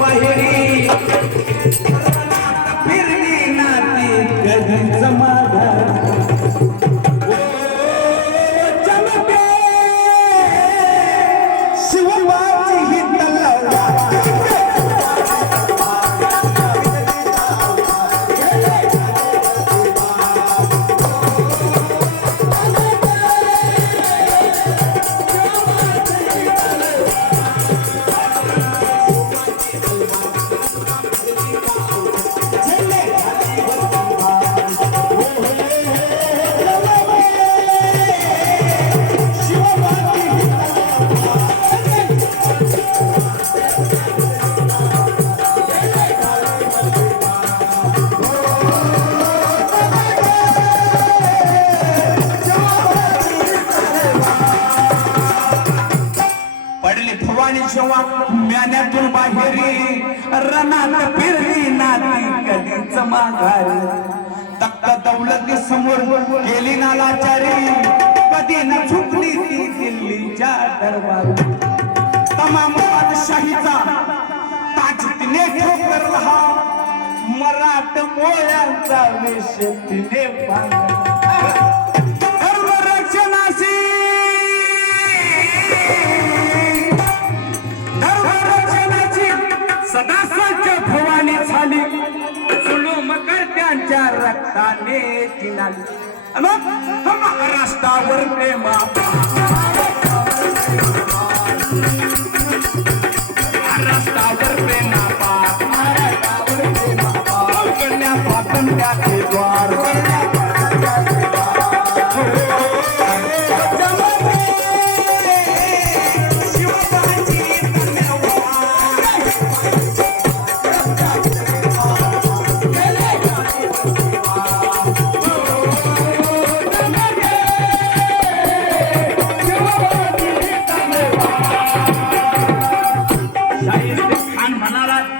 बाहेरी फिरली नाती कधी जमा? जेव्हा म्यान्यातून बाहेरी रणात फिरली नाती कधीच माघारी. तक्क दौलती समोर गेली नालाचारी. कधी न झुकली ती दिल्लीच्या दरबारी. तमाम बादशाहीचा ताज तिने ठोकरला मराठ मोळ्यांचा वेश तिने पांघरला. करत्यांच्या रक्ताने जिनाली महाराष्ट्रावर प्रेमा महाराष्ट्रावर प्रेमा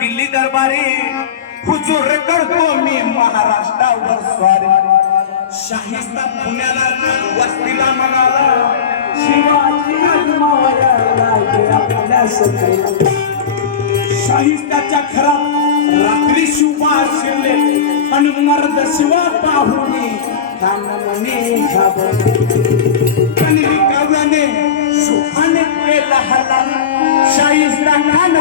दिल्ली दरबारी. हुजूर करतो मी महाराष्ट्रावर स्वारी. शाहिस्ता पुण्याला वस्तीला म्हणाला शिवाजी शाहिस्ताच्या घरात रात्री शिवा शिरले. आणि मर्द शिवा पाहुणे कान मने घाबरले कणवी काव्याने सुखाने केला हल्ला. शाहिस्ता खान